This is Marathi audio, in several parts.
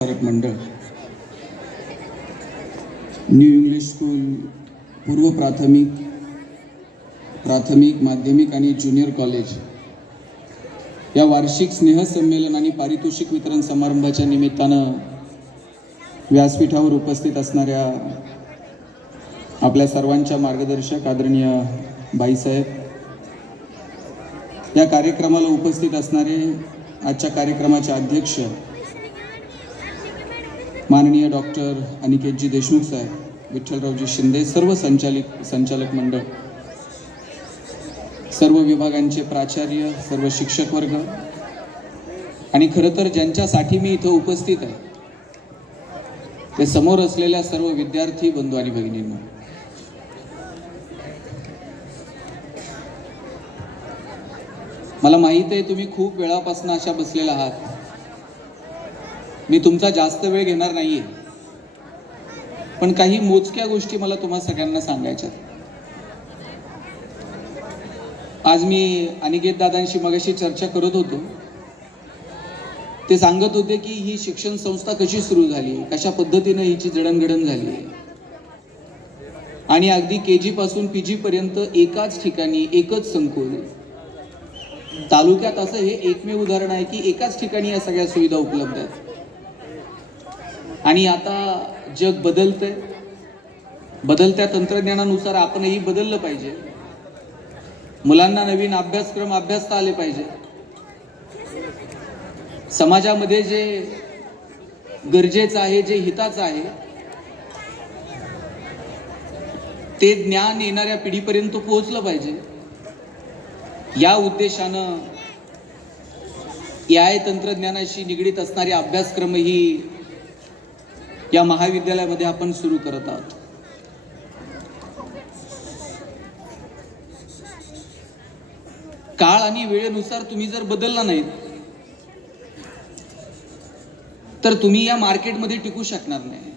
मंडळ, न्यू इंग्लिश स्कूल, पूर्व प्राथमिक, माध्यमिक आणि ज्युनियर कॉलेज या वार्षिक स्नेहसंमेलन आणि पारितोषिक वितरण समारंभाच्या निमित्तानं व्यासपीठावर उपस्थित असणाऱ्या आपल्या सर्वांच्या मार्गदर्शक आदरणीय बाईसाहेब, या कार्यक्रमाला उपस्थित असणारे आजच्या कार्यक्रमाचे अध्यक्ष माननीय डॉक्टर अनिकेतजी देशमुख साहेब, विठ्ठलरावजी शिंदे, सर्व संचालक मंडळ, सर्व विभागांचे प्राचार्य, सर्व शिक्षक वर्ग आणि खरं तर ज्यांच्यासाठी मी इथं उपस्थित आहे ते समोर असलेल्या सर्व विद्यार्थी बंधू आणि भगिनींनो, मला माहित आहे तुम्ही खूप वेळापासून अशा बसलेला आहात. मी तुमचा जास्त वेळ घेणार नाहीये, पण काही मोजक्या गोष्टी मला तुम्हा सगळ्यांना सांगायच्या. आज मी अनिकेत दादांशी मगाशी चर्चा करत होतो. ते सांगत होते की ही शिक्षण संस्था कशी सुरू झाली, कशा पद्धतीने हिची जडणघडण झाली आणि अगदी KG पासून PG पर्यंत एकाच ठिकाणी, एकच संकुल तालुक्यात, असं हे एकमेव उदाहरण आहे की एकाच ठिकाणी या सगळ्या सुविधा उपलब्ध आहेत. आणि आता जग बदलतंय, बदलत्या तंत्रज्ञानानुसार आपणही बदललं पाहिजे. मुलांना नवीन अभ्यासक्रम अभ्यासता आले पाहिजे. समाजामध्ये जे गरजेचं आहे, जे हिताचं आहे, ते ज्ञान येणाऱ्या पिढीपर्यंत पोहोचलं पाहिजे. या उद्देशानं AI तंत्रज्ञानाशी निगडीत असणारे अभ्यासक्रमही या महाविद्यालयामध्ये आपण सुरू करत आहोत. काळ आणि वेळेनुसार तुम्ही जर बदलला नाहीत तर तुम्ही या मार्केटमध्ये टिकू शकणार नाही.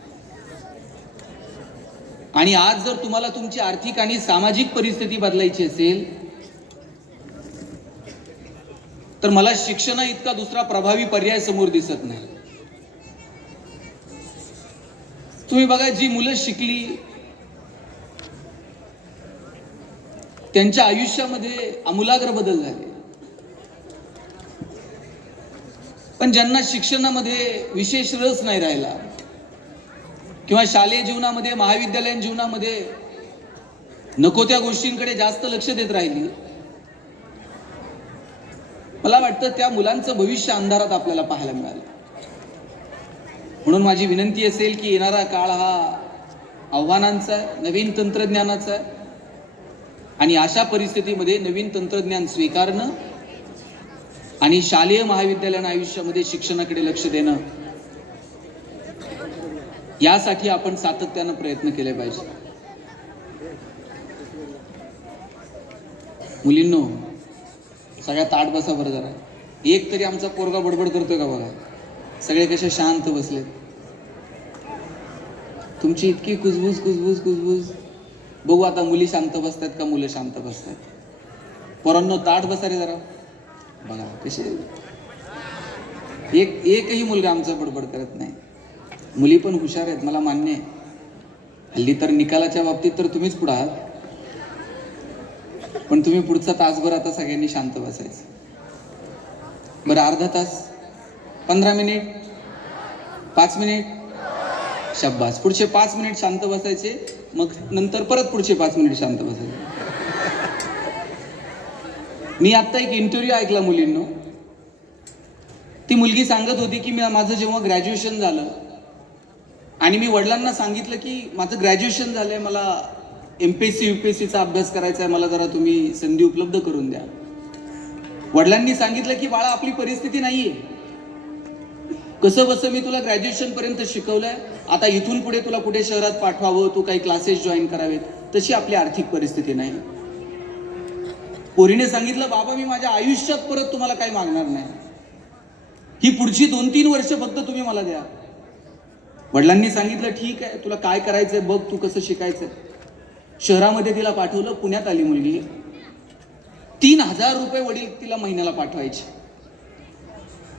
आणि आज जर तुम्हाला तुमची आर्थिक आणि सामाजिक परिस्थिती बदलायची असेल तर मला शिक्षणा इतका दुसरा प्रभावी पर्याय समोर दिसत नाही. तुम्ही बघा, जी मुलं शिकली त्यांच्या आयुष्यामध्ये आमूलाग्र बदल झाले, पण ज्यांना शिक्षणामध्ये विशेष रस नाही राहिला किंवा शालेय जीवनामध्ये, महाविद्यालयीन जीवनामध्ये नको त्या गोष्टींकडे जास्त लक्ष देत राहिली, मला वाटतं त्या मुलांचं भविष्य अंधारात आपल्याला पाहायला मिळालं. म्हणून माझी विनंती असेल की येणारा काळ हा आव्हानांचा, नवीन तंत्रज्ञानाचा, आणि अशा परिस्थितीमध्ये नवीन तंत्रज्ञान स्वीकारणं आणि शालेय महाविद्यालयीन आयुष्यामध्ये शिक्षणाकडे लक्ष देणं, यासाठी आपण सातत्यानं प्रयत्न केले पाहिजे. मुलींनो, सगळ्या ताट बसा बरं जरा. एक तरी आमचा पोरगा बडबड करतोय का बघा. सगळे कसे शांत बसलेत. तुमची इतकी कुजबूज. बघू आता मुली शांत बसतात का मुलं शांत बसतात. पोरांनो, ताट बसा रे जरा. बघा कसे, एकही मुलगा आमचा बडबड करत नाही. मुली पण हुशार आहेत, मला मान्य आहे. हल्ली तर निकालाच्या बाबतीत तर तुम्हीच पुढे आहात, पण तुम्ही पुढचा तासभर आता सगळ्यांनी शांत बसायचं. बरं, अर्धा तास, 15 मिनिट, 5 मिनिट, शाबास. पुढचे 5 मिनिट शांत बसायचे, मग नंतर परत पुढचे 5 मिनिट शांत बसायचे. मी आता एक इंटरव्ह्यू ऐकला मुलींनो. ती मुलगी सांगत होती की माझं जेव्हा ग्रॅज्युएशन झालं आणि मी वडिलांना सांगितलं की माझं ग्रॅज्युएशन झालंय, मला MPSC UPSCचा अभ्यास करायचा आहे, मला जरा तुम्ही संधी उपलब्ध करून द्या. वडिलांनी सांगितलं की बाळा, आपली परिस्थिती नाहीये, कसं बसं मी तुला ग्रॅज्युएशन पर्यंत शिकवलंय, आता इथून पुढे तुला कुठे शहरात पाठवावं, तू काही क्लासेस जॉईन करावेत, तशी आपली आर्थिक परिस्थिती नाही. पोरीने सांगितलं, बाबा मी माझ्या आयुष्यात परत तुम्हाला काही मागणार नाही, ही पुढची 2-3 वर्ष फक्त तुम्ही मला द्या. वडिलांनी सांगितलं, ठीक आहे, तुला काय करायचंय बघ, तू कसं शिकायचंय. शहरामध्ये तिला पाठवलं. पुण्यात आली मुलगी. 3000 रुपये वडील तिला महिन्याला पाठवायचे.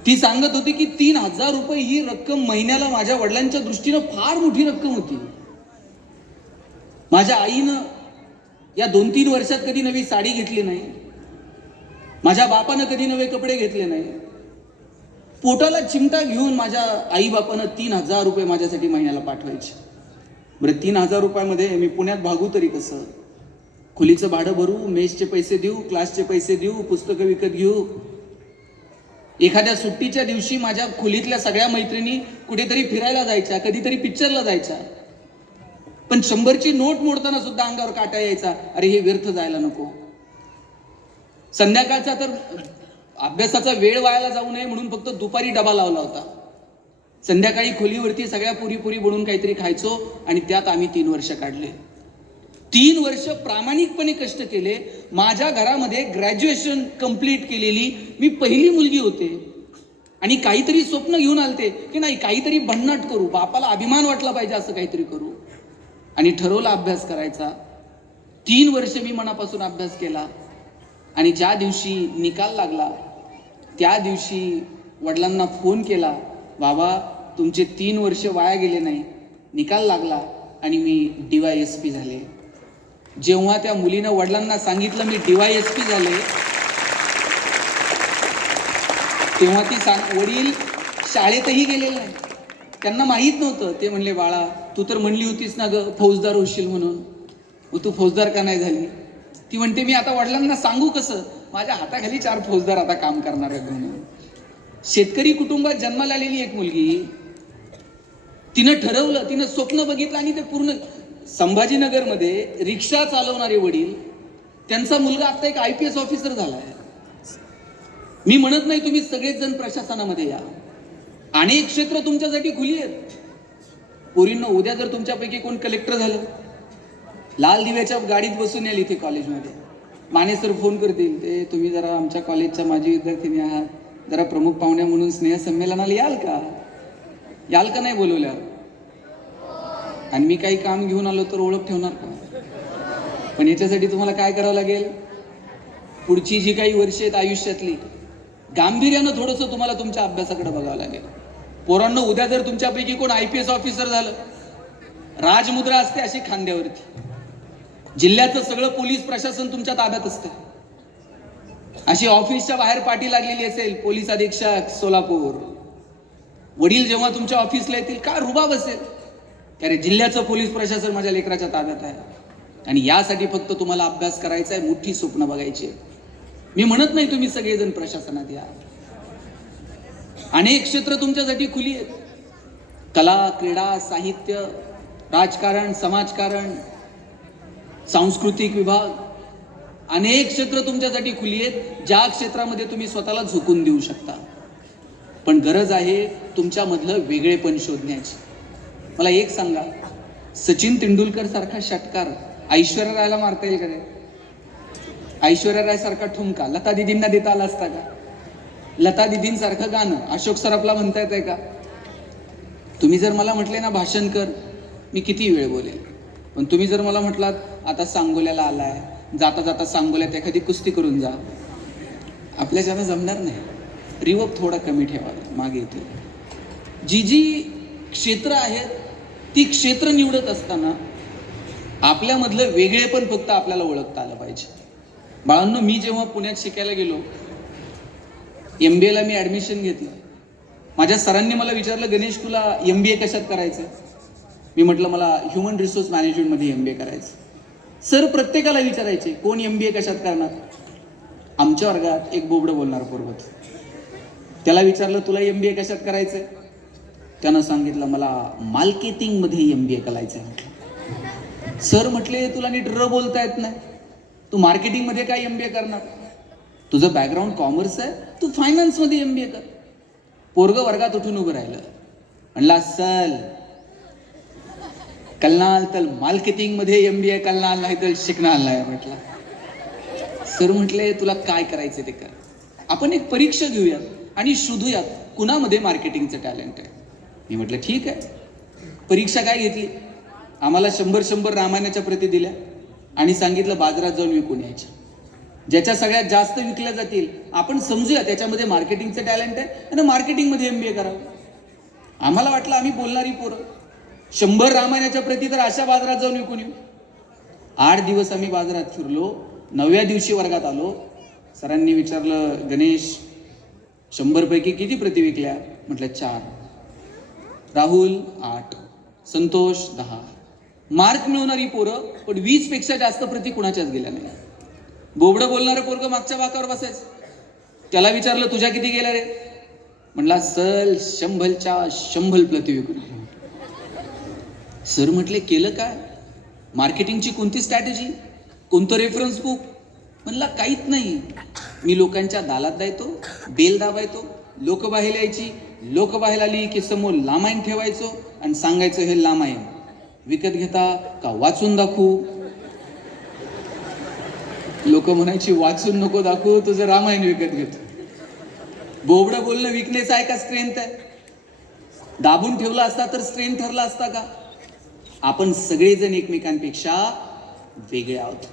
ती सांगत होती की 3,000 रुपये ही रक्कम महिन्याला माझ्या वडिलांच्या दृष्टीनं फार मोठी रक्कम होती. माझ्या आईनं या 2-3 वर्षात कधी नवी साडी घेतली नाही. माझ्या बापानं कधी नवे कपडे घेतले नाही. पोटाला चिमटा घेऊन माझ्या आई बापानं 3,000 रुपये माझ्यासाठी महिन्याला पाठवायचे. बरं, 3,000 रुपयामध्ये मी पुण्यात भागू तरी कसं? खोलीचं भाडं भरू, मेसचे पैसे देऊ, क्लासचे पैसे देऊ, पुस्तकं विकत घेऊ. एखाद्या सुट्टीच्या दिवशी माझ्या खोलीतल्या सगळ्या मैत्रिणी कुठेतरी फिरायला जायच्या, कधीतरी पिक्चरला जायच्या. पण 100ची नोट मोडताना सुद्धा अंगावर काटा यायचा, अरे हे व्यर्थ जायला नको. संध्याकाळचा तर अभ्यासाचा वेळ वायाला जाऊ नये म्हणून फक्त दुपारी डबा लावला होता. संध्याकाळी खोलीवरती सगळ्या पुरी बनून काहीतरी खायचो आणि त्यात आम्ही 3 वर्ष काढले. 3 वर्ष प्रामाणिकपणे कष्ट केले. माझ्या घरामध्ये ग्रॅज्युएशन कंप्लीट केलेली मी पहिली मुलगी होते आणि काहीतरी स्वप्न घेऊन आलते की नाही काहीतरी भन्नाट करू, बापाला अभिमान वाटला पाहिजे असं काहीतरी करू. आणि ठरवला अभ्यास करायचा. 3 वर्ष मी मनापासून अभ्यास केला आणि ज्या दिवशी निकाल लागला त्या दिवशी वडिलांना फोन केला, बाबा तुमचे 3 वर्ष वाया गेले नाही, निकाल लागला आणि मी DYSP झाले. जेव्हा त्या मुलीनं वडिलांना सांगितलं मी DYSP झाले, तेव्हा ती वडील शाळेतही गेलेले नाही. त्यांना माहीत नव्हतं. ते म्हणले, बाळा तू तर म्हणली होतीस ना ग फौजदार होशील म्हणून, मग तू फौजदार का नाही झाली? ती म्हणते मी आता वडिलांना सांगू कसं, माझ्या हाताखाली 4 फौजदार आता काम करणार आहेत म्हणून. शेतकरी कुटुंबात जन्माला आलेली एक मुलगी, तिनं ठरवलं, तिनं स्वप्न बघितलं आणि ते पूर्ण. संभाजीनगरमध्ये रिक्षा चालवणारे वडील, त्यांचा मुलगा आता एक IPS ऑफिसर झाला आहे. मी म्हणत नाही तुम्ही सगळेच जण प्रशासनामध्ये या, अनेक क्षेत्र तुमच्यासाठी खुली आहेत. पोरींनो, उद्या जर तुमच्यापैकी कोण कलेक्टर झालं, लाल दिव्याच्या गाडीत बसून याल इथे कॉलेजमध्ये, माने सर फोन करतील, ते तुम्ही जरा आमच्या कॉलेजच्या माजी विद्यार्थिनी आहात, जरा प्रमुख पाहुण्या म्हणून स्नेहसंमेलनाला याल का नाही बोलवल्यावर? आणि मी काही काम घेऊन आलो तर ओळख ठेवणार का? पण याच्यासाठी तुम्हाला काय करावं लागेल? पुढची जी काही वर्षे आहेत आयुष्यातली, गांभीर्यानं थोडंसं तुम्हाला तुमच्या अभ्यासाकडे बघावं लागेल. पोरांनो, उद्या जर तुमच्यापैकी कोण IPS ऑफिसर झालं, राजमुद्रा असते अशी खांद्यावरती, जिल्ह्याचं सगळं पोलीस प्रशासन तुमच्या ताब्यात असतं. अशी ऑफिसच्या बाहेर पाठी लागलेली असेल, पोलीस अधीक्षक सोलापूर, वडील जेव्हा तुमच्या ऑफिसला येतील काय रुबाब असेल, अरे जिल्ह्याचं पोलीस प्रशासन माझ्या लेकराच्या ताब्यात आहे. आणि यासाठी फक्त तुम्हाला अभ्यास करायचा आहे, मोठी स्वप्न बघायची. मी म्हणत नाही तुम्ही सगळेजण प्रशासनात या, अनेक क्षेत्र तुमच्यासाठी खुली आहेत. कला, क्रीडा, साहित्य, राजकारण, समाजकारण, सांस्कृतिक विभाग, अनेक क्षेत्र तुमच्यासाठी खुली आहेत, ज्या क्षेत्रामध्ये तुम्ही स्वतःला झोकून देऊ शकता. पण गरज आहे तुमच्यामधलं वेगळेपण शोधण्याची. मला एक सांगा, सचिन तेंडुलकर सारखा षटकार ऐश्वर्या रायला मारता येईल का रे? ऐश्वर्या राय सारखा ठुमका लता दिदींना देता आला असता का? लता दिदींसारखं गाणं अशोक सराफला म्हणता येतंय का? तुम्ही जर मला म्हटले ना भाषण कर, मी किती वेळ बोलेल. पण तुम्ही जर मला म्हटलात आता सांगोल्याला आलाय, जाता जाता सांगोल्यात एखादी कुस्ती करून जा, आपल्याच्यानं जमणार नाही. रिवर्ब थोडा कमी ठेवावा, मागे येते. जी क्षेत्र आहेत ती क्षेत्र निवडत असताना आपल्यामधलं वेगळेपण फक्त आपल्याला ओळखता आलं पाहिजे. बाळांनो, मी जेव्हा पुण्यात शिकायला गेलो, MBA ला मी ॲडमिशन घेतलं. माझ्या सरांनी मला विचारलं, गणेश तुला MBA कशात करायचं? मी म्हटलं मला ह्युमन रिसोर्स मॅनेजमेंटमध्ये MBA करायचं. सर प्रत्येकाला विचारायचे कोण MBA कशात करणार? आमच्या वर्गात एक बोबडं बोलणार पोरगं, त्याला विचारलं तुला MBA कशात करायचंय? त्यानं सांगितलं मला मार्केटिंगमध्ये MBA करायचंय. सर म्हटले तुला नीट बोलता येत नाही, तू मार्केटिंगमध्ये काय MBA करणार? तुझं बॅकग्राऊंड कॉमर्स आहे, तू फायनान्समध्ये MBA कर. पोरगं वर्गात उठून उभं राहिलं, म्हणला चल कलनाल तर मार्केटिंगमध्ये MBA कलनाल नाही तर शिकणार नाही. म्हटलं सर म्हटले तुला काय करायचं ते कर, आपण एक परीक्षा घेऊयात आणि शोधूयात कुणामध्ये मार्केटिंगचं टॅलेंट आहे. मी म्हटलं ठीक आहे. परीक्षा काय घेतली, आम्हाला 100 रामायणाच्या प्रती दिल्या आणि सांगितलं बाजारात जाऊन विकून यायच्या. ज्याच्या सगळ्यात जास्त विकल्या जातील, आपण समजूया त्याच्यामध्ये मार्केटिंगचं टॅलेंट आहे आणि मार्केटिंगमध्ये MBA करावं. आम्हाला वाटलं आम्ही बोलणारी पोरं, 100 रामायणाच्या प्रती तर अशा बाजारात जाऊन विकून येऊ. 8 दिवस आम्ही बाजारात फिरलो. 9व्या दिवशी वर्गात आलो. सरांनी विचारलं, गणेश 100 पैकी किती प्रती विकल्या? म्हटलं 4. राहुल 8, संतोष 10. मार्क मिळवणारी पोरं, पण 20 पेक्षा जास्त प्रती कुणाच्याच गेल्या नाही. बोबडं बोलणारं पोरगं मागच्या बाकावर बसायचं. त्याला विचारलं, तुझ्या किती गेल्या रे? म्हणला, सर 100च्या 100 प्रती विकून. सर म्हटले, केलं काय? मार्केटिंगची कोणती स्ट्रॅटेजी, कोणतं रेफरन्स बुक? म्हणला, काहीच नाही. मी लोकांच्या दालात जायचो, बेल दाबायचो, लोक बाहेर यायची, लोक बाहेर आली की समोर लामायण ठेवायचो आणि सांगायचं, हे लामायण विकत घेता का वाचून दाखवू? लोक म्हणायची, वाचून नको दाखवू, तुझं रामायण विकत घेतो. बोबडं बोलणं विकनेस आहे का स्ट्रेंथ आहे? दाबून ठेवला असता तर स्ट्रेंथ ठरला असता का? आपण सगळेजण एकमेकांपेक्षा वेगळे आहोत.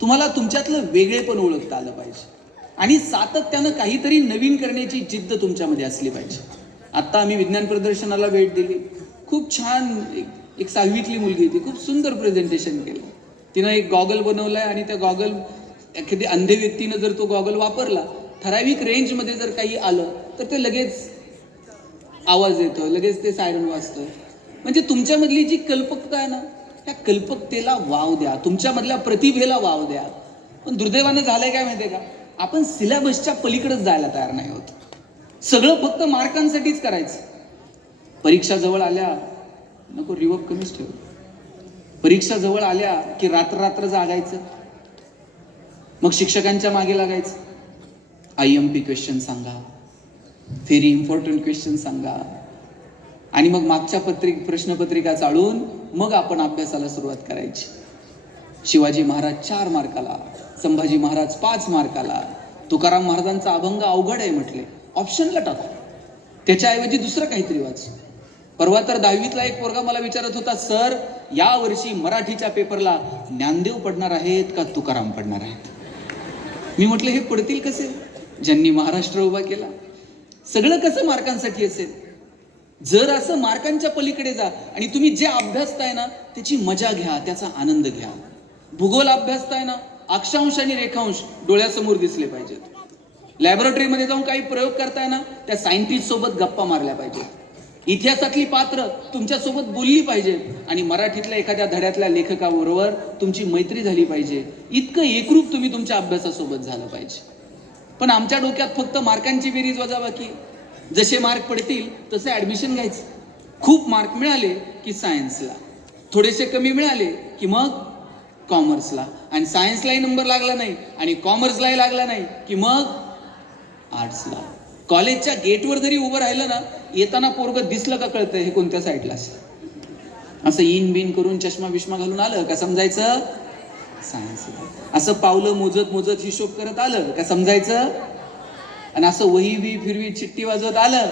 तुम्हाला तुमच्यातलं वेगळेपण ओळखता आलं पाहिजे आणि सातत्यानं काहीतरी नवीन करण्याची जिद्द तुमच्यामध्ये असली पाहिजे. आत्ता आम्ही विज्ञान प्रदर्शनाला भेट दिली. खूप छान एक 6वीतली मुलगी होती, खूप सुंदर प्रेझेंटेशन केलं. तिनं एक गॉगल बनवलाय आणि त्या गॉगल, एखादी अंधे व्यक्तीनं जर तो गॉगल वापरला, ठराविक रेंजमध्ये जर काही आलं तर ते लगेच आवाज येतो, लगेच ते सायरन वाजतं. म्हणजे तुमच्यामधली जी कल्पकता आहे ना, त्या कल्पकतेला वाव द्या, तुमच्यामधल्या प्रतिभेला वाव द्या. पण दुर्दैवानं झालंय काय माहितीये का, आपण सिलेबसच्या पलीकडेच जायला तयार नाही होत. सगळं फक्त मार्कांसाठीच करायचं. परीक्षा जवळ आल्या, नको रिवर्ब कमीच ठेव. परीक्षा जवळ आल्या की रात्र जागायचं, मग शिक्षकांच्या मागे लागायचं. IMP क्वेश्चन सांगा, व्हेरी इम्पॉर्टंट क्वेश्चन सांगा, आणि मग मागच्या प्रश्नपत्रिका चाळून मग आपण अभ्यासाला सुरुवात करायची. शिवाजी महाराज 4 मार्काला, संभाजी महाराज 5 मार्काला. तुकाराम महाराजांचा अभंग अवघड आहे म्हटले, ऑप्शनला टाकू, त्याच्याऐवजी दुसरं काहीतरी वाच. परवा तर 10वीतला एक पोरगा मला विचारत होता, सर या वर्षी मराठीच्या पेपरला ज्ञानदेव पडणार आहेत का तुकाराम पडणार आहेत? मी म्हटलं, हे पडतील कसे, ज्यांनी महाराष्ट्र उभा केला. सगळं कसं मार्कांसाठी असेल? जर असं मार्कांच्या पलीकडे जा आणि तुम्ही जे अभ्यासताय ना त्याची मजा घ्या, त्याचा आनंद घ्या. भूगोल अभ्यासताय ना, अक्षांश आणि रेखांश डोळ्यासमोर दिसले पाहिजेत. लॅबोरेटरीमध्ये जाऊन काही प्रयोग करताय ना, त्या सायंटिस्ट सोबत गप्पा मारल्या पाहिजेत. इतिहासातली पात्र तुमच्यासोबत बोलली पाहिजेत आणि मराठीतल्या एखाद्या धड्यातल्या लेखकाबरोबर तुमची मैत्री झाली पाहिजे. इतकं एकरूप तुम्ही तुमच्या अभ्यासासोबत झालं पाहिजे. पण आमच्या डोक्यात फक्त मार्कांची बेरीज वजाबाकी. जसे मार्क पडतील तसे ऍडमिशन घ्यायचं. खूप मार्क मिळाले की सायन्सला, थोडेसे कमी मिळाले की मग कॉमर्सला, आणि सायन्सलाही नंबर लागला नाही आणि कॉमर्सलाही लागला नाही की मग आर्ट्सला. कॉलेजच्या गेटवर जरी उभं राहिलं ना, येताना पोरगं दिसलं का कळतं हे कोणत्या साईडला असेल. असं इन बिन करून चष्मा बिष्मा घालून आलं का समजायचं सायन्सला. असं पावलं मोजत हिशोब करत आलं का समजायचं. आणि असं वही बी फिरवी चिट्टी वाजवत आलं,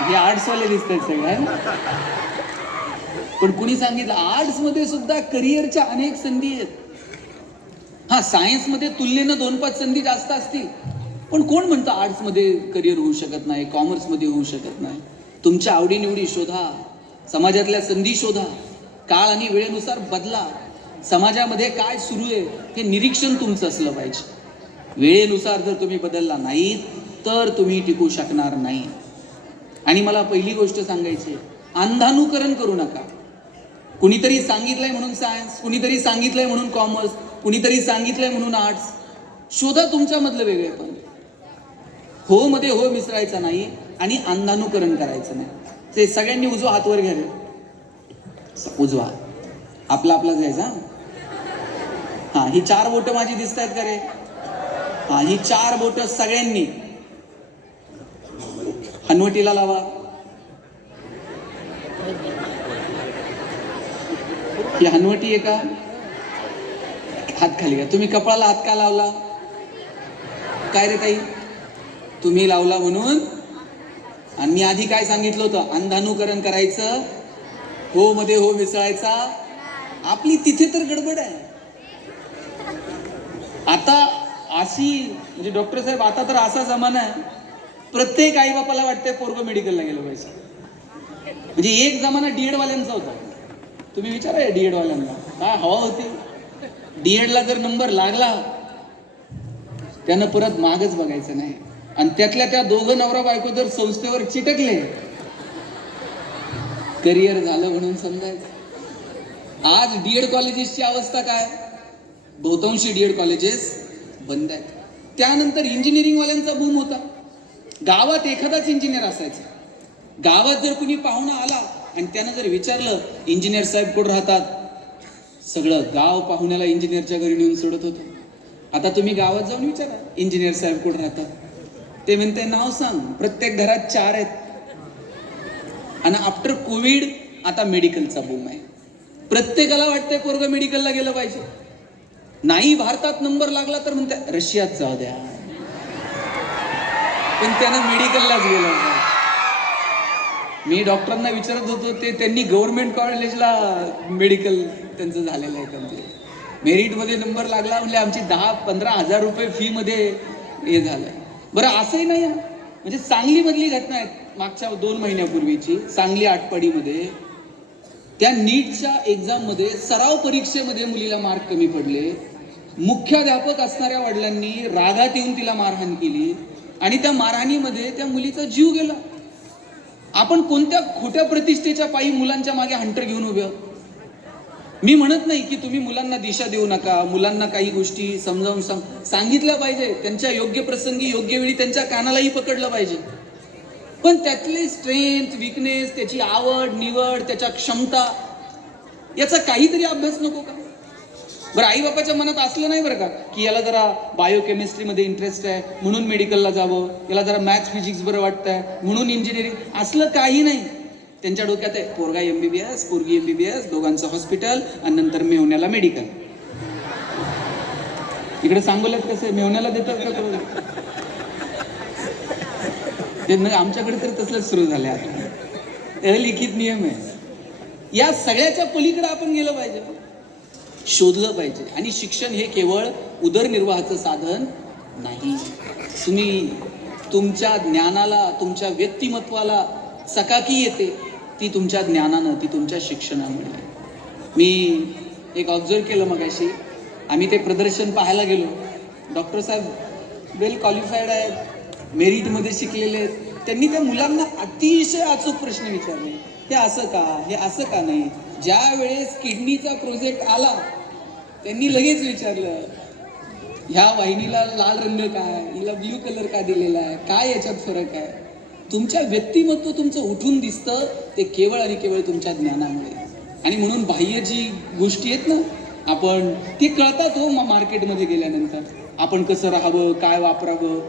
हे आर्ट्सवाले दिसतात सगळ्या. पण कुणी सांगितलं आर्ट्स मध्ये सुद्धा करिअरच्या अनेक संधी आहेत. हा, सायन्स मध्ये तुलनेनं 2-5 संधी जास्त असतील, पण कोण म्हणतं आर्ट्स मध्ये करिअर होऊ शकत नाही, कॉमर्स मध्ये होऊ शकत नाही. तुमच्या आवडीनिवडी शोधा, समाजातल्या संधी शोधा, काळ आणि वेळेनुसार बदला. समाजामध्ये काय सुरू आहे हे निरीक्षण तुमचं असलं पाहिजे. वेळेनुसार जर तुम्ही बदलला नाहीत तर तुम्ही टिकू शकणार नाही. आणि मला पहिली गोष्ट सांगायची, अंधानुकरण करू नका. कुणीतरी सांगितलंय म्हणून सायन्स, कुणीतरी सांगितलंय म्हणून कॉमर्स, कुणीतरी सांगितलंय म्हणून आर्ट्स. शोधा तुमच्यामधलं वेगळेपण. हो मध्ये हो मिसळायचं नाही आणि अंधानुकरण करायचं नाही. ते सगळ्यांनी उजवा हातवर घ्या रे, उजवा आपला जायचा. हा, ही 4 बोटं माझी दिसत आहेत का रे? हा, ही 4 बोटं सगळ्यांनी हनवटीला लावा. ही हनवटी आहे का? हात खाली घ्या. तुम्ही कपाळाला हात का लावला? काय रे ताई, तुम्ही लावला म्हणून. आणि मी आधी काय सांगितलं होतं, अंधानुकरण करायचं, हो मध्ये हो मिसळायचा आपली तिथे तर गडबड आहे. आता अशी म्हणजे डॉक्टर साहेब आता तर असा जमाना आहे, प्रत्येक आई बापाला वाटतंय पोरगं मेडिकलला गेलं पाहिजे. म्हणजे एक जमाना डीएड वाल्यांचा होता. तुम्ही विचारा डीएड वाल्यांना काय हवा होती. डीएड ला जर नंबर लागला त्यानं परत मागच बघायचं नाही. आणि त्यातल्या त्या दोघं नवरा बायको जर संस्थेवर चिटकले, करिअर झालं म्हणून समजायचं. आज डीएड कॉलेजेसची अवस्था काय, बहुतांशी डीएड कॉलेजेस बंद आहेत. त्यानंतर इंजिनिअरिंग वाल्यांचा बूम होता. गावात एखादाच इंजिनियर असायचा. गावात जर कुणी पाहुणा आला आणि त्यानं जर विचारलं इंजिनियर साहेब कुठं राहतात, सगळं गाव पाहुण्याला इंजिनियरच्या घरी नेऊन सोडत होतं. आता तुम्ही गावात जाऊन विचारा इंजिनियर साहेब कुठं राहतात, ते म्हणते नाव सांग, प्रत्येक घरात 4 आहेत. आणि आफ्टर कोविड आता मेडिकलचा बूम आहे. प्रत्येकाला वाटतंय पोरगं मेडिकलला गेलं पाहिजे. नाही भारतात नंबर लागला तर म्हणते रशियात जाऊ द्या, पण त्यानं मेडिकललाच गेलं. मी डॉक्टरांना विचारत होतो, ते त्यांनी गव्हर्नमेंट कॉलेजला मेडिकल त्यांचं झालेलं आहे. मेरिटमध्ये नंबर लागला म्हणजे आमची 10-15 हजार रुपये फी मध्ये हे झालं. बरं असंही नाही म्हणजे सांगलीमधली घटना आहे. मागच्या 2 महिन्यापूर्वीची सांगली आटपाडीमध्ये त्या नीटच्या एक्झाममध्ये सराव परीक्षेमध्ये मुलीला मार्क कमी पडले. मुख्याध्यापक असणाऱ्या वडिलांनी रागात येऊन तिला मारहाण केली आणि त्या मारहाणीमध्ये त्या मुलीचा जीव गेला. आपण कोणत्या खोट्या प्रतिष्ठेच्या पायी मुलांच्या मागे हंटर घेऊन उभे आहोत. मी म्हणत नाही की तुम्ही मुलांना दिशा देऊ नका, मुलांना काही गोष्टी समजावून सांगितल्या पाहिजे, त्यांच्या योग्य प्रसंगी योग्य वेळी त्यांच्या कानालाही पकडलं पाहिजे. पण त्यातले स्ट्रेंथ, विकनेस, त्याची आवड निवड, त्याच्या क्षमता याचा काहीतरी अभ्यास नको का? बरं आई बापाच्या मनात असलं नाही बरं का की याला जरा बायोकेमिस्ट्रीमध्ये इंटरेस्ट आहे म्हणून मेडिकलला जावं, याला जरा मॅथ्स फिजिक्स बरं वाटतंय म्हणून इंजिनिअरिंग, असलं काही नाही. त्यांच्या डोक्यात आहे पोरगा MBBS, पोरगी MBBS, दोघांचं हॉस्पिटल आणि नंतर मेहुण्याला मेडिकल. इकडे सांगोल्यात कसं मेहुण्याला देतात का? आमच्याकडे तर तसलंच सुरू झालंय. आता अलिखित नियम आहे. या सगळ्याच्या पलीकडे आपण गेलं पाहिजे, शोधलं पाहिजे. आणि शिक्षण हे केवळ उदरनिर्वाहाचं साधन नाही. तुम्ही तुमच्या ज्ञानाला, तुमच्या व्यक्तिमत्वाला चकाकी येते ती तुमच्या ज्ञानानं, ती तुमच्या शिक्षणामुळे. मी एक ऑब्झर्व केलं मगाशी, आम्ही ते प्रदर्शन पाहायला गेलो. डॉक्टर साहेब वेल क्वालिफाईड आहेत, मेरिटमध्ये शिकलेले आहेत. त्यांनी त्या मुलांना अतिशय अचूक प्रश्न विचारले. हे असं का, हे असं का नाही. ज्या वेळेस किडनीचा प्रोजेक्ट आला त्यांनी लगेच विचारलं ह्या वाहिनीला लाल रंग काय, हिला ब्ल्यू कलर का दिलेला आहे, काय याच्यात फरक आहे. तुमच्या व्यक्तिमत्व तुमचं उठून दिसतं ते केवळ आणि केवळ तुमच्या ज्ञानामुळे. आणि म्हणून बाह्य जी गोष्टी आहेत ना, आपण ते कळतात हो मार्केटमध्ये गेल्यानंतर. आपण कसं राहावं, काय वापरावं,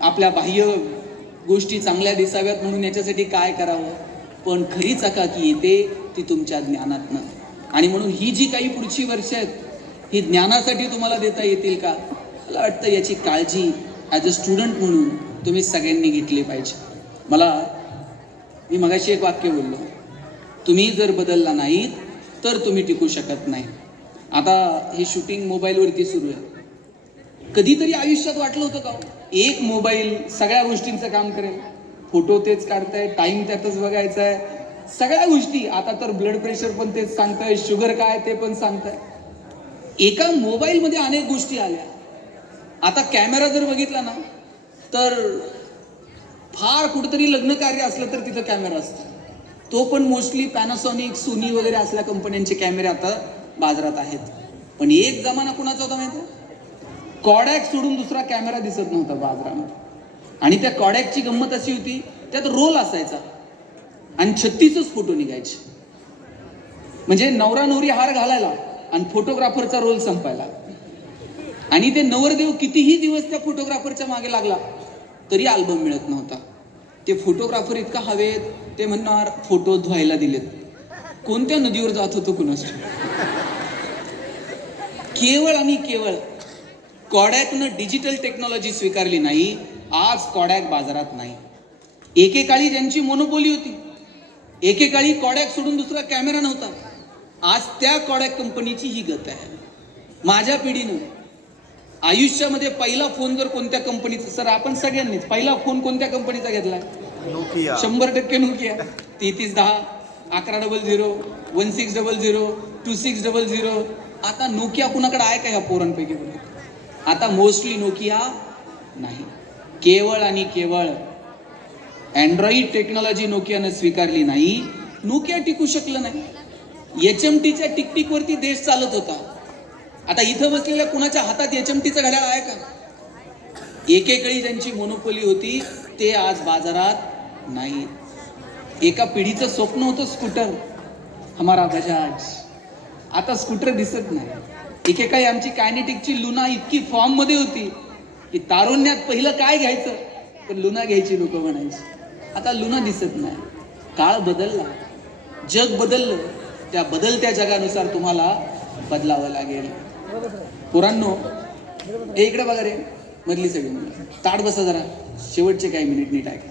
आपल्या बाह्य गोष्टी चांगल्या दिसाव्यात म्हणून याच्यासाठी काय करावं. पण खरी चकाकी येते ती तुमच्या ज्ञानातनं. आणि म्हणून ही जी काही पुढची वर्ष आहेत ही ज्ञानासाठी तुम्हाला देता येतील का, मला वाटतं याची काळजी ॲज अ स्टुडंट म्हणून तुम्ही सगळ्यांनी घेतली पाहिजे. मी मगाशी एक वाक्य बोललो, तुम्ही जर बदलला नाहीत तर तुम्ही टिकू शकत नाही. आता हे शूटिंग मोबाईलवरती सुरू आहे. कधीतरी आयुष्यात वाटलं होतं का एक मोबाईल सगळ्या गोष्टींचं काम करेल. फोटो तेच काढताय, टाइम त्यातच बघायचा आहे, सगळ्या गोष्टी. आता तर ब्लड प्रेशर पण तेच सांगताय, शुगर काय ते पण सांगताय. एका मोबाईलमध्ये अनेक गोष्टी आल्या. आता कॅमेरा जर बघितला ना तर फार कुठेतरी लग्न कार्य असलं तर तिथं कॅमेरा असतो. तो पण मोस्टली पॅनासॉनिक, सोनी वगैरे असल्या कंपन्यांचे कॅमेरे आता बाजारात आहेत. पण एक जमाना कुणाचा होता माहिती आहे, कॉडॅक सोडून दुसरा कॅमेरा दिसत नव्हता बाजारामध्ये. आणि त्या कॉडॅकची गंमत अशी होती, त्यात रोल असायचा आणि 36च फोटो निघायचे. म्हणजे नवरा नवरी हार घालायला आणि फोटोग्राफरचा रोल संपायला. आणि ते नवरदेव कितीही दिवस त्या फोटोग्राफरच्या मागे लागला तरी अल्बम मिळत नव्हता. ते फोटोग्राफर इतका हवेत, ते म्हणणार फोटो धुवायला दिलेत. कोणत्या नदीवर जात होतो कुणास. केवळ आणि केवळ कॉडॅकनं डिजिटल टेक्नॉलॉजी स्वीकारली नाही, आज कॉडॅक बाजारात नाही. एकेकाळी ज्यांची मोनोपोली होती, एकेकाळी कॉडॅक सोडून दुसरा कॅमेरा नव्हता, आज त्या कॉडॅक कंपनीची ही गत आहे. माझ्या पिढीनं आयुष्यामध्ये पहिला फोन जर कोणत्या कंपनीचा, सर आपण सगळ्यांनीच पहिला फोन कोणत्या कंपनीचा घेतलाय? नोकिया. 100% नोकिया. 3310, 1100, 1600, 2600. आता नोकिया कुणाकडे आहे का ह्या पोरांपैकी? आता मोस्टली नोकिया नाही. केवळ आणि केवळ अँड्रॉइड टेक्नॉलॉजी नोकियानं स्वीकारली नाही. नोकिया टिकू शकलं नाही. HMTच्या टिकटिकवरती देश चालत होता. आता इथं बसलेल्या कुणाच्या हातात HMTचं घड्याळ आहे का? एकेकाळी ज्यांची मोनोपोली होती ते आज बाजारात नाही. एका पिढीचं स्वप्न होतं स्कूटर, हमारा बजाज. आता स्कूटर दिसत नाही. एकेकाळी आमची कायनेटिकची लुना इतकी फॉर्म मध्ये होती की तारुण्यात पहिलं काय घ्यायचं तर लुना घ्यायची लोक म्हणायची. आता लुना दिसत नाही. काळ बदलला, जग बदललं. त्या बदलत्या जगानुसार तुम्हाला बदलावं लागेल. पोरांनो, इकडे बघा रे, मधली सगळी मुलं ताट बसा जरा. शेवटचे काही मिनिट नीट ऐका.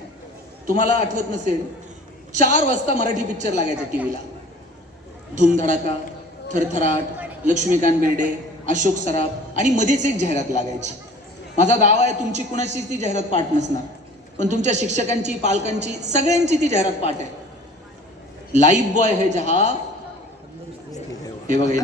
तुम्हाला आठवत नसेल, 4 वाजता मराठी पिक्चर लागायचा टीव्हीला. धूमधडाका, थरथराट, लक्ष्मीकांत बेर्डे, अशोक सराफ आणि मध्येच एक जाहिरात लागायची. माझा दावा आहे तुमची कुणाची ती जाहिरात पाठ नसणार, पण तुमच्या शिक्षकांची, पालकांची, सगळ्यांची ती जाहिरात पाठ आहे. लाईफ बॉय है जहा, हे बघा